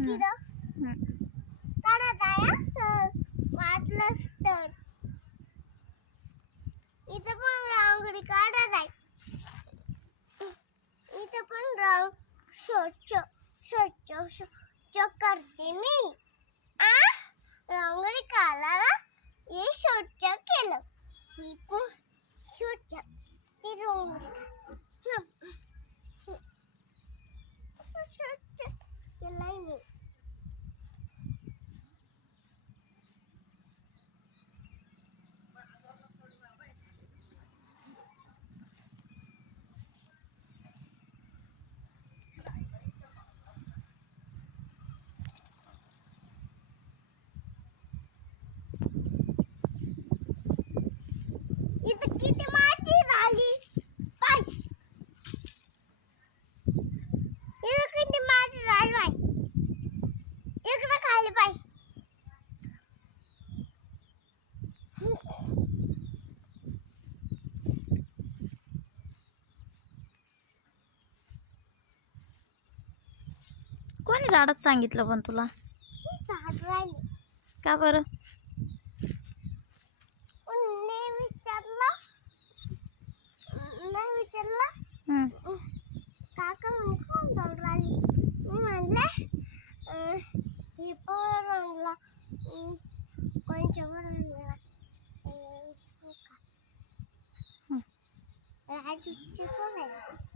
हम्म. काढत आहे तर वाटलंच तर इथं पण रांगोळी काढत आहे. इथं पण स्वच्छ स्वच्छ स्वच्छ करते मी. आ रांगोळी काढायला हे स्वच्छ केलं. ही पण स्वच्छ ती रांगोळी स्वच्छ केलंय मी. इथं किती माती झाली पाय. इथं किती माती झाली पाय. इकडे खाली पाय. कोणी झाडात सांगितलं पण तुला? झाड राहिले. का बरं? नाही विचारलं. नाही विचारलं. हम्म. काका म्हणे कोण झाड राहिली. मी म्हणले हे पण म्हणला कोणच्या म्हणला राजूची पण आहे.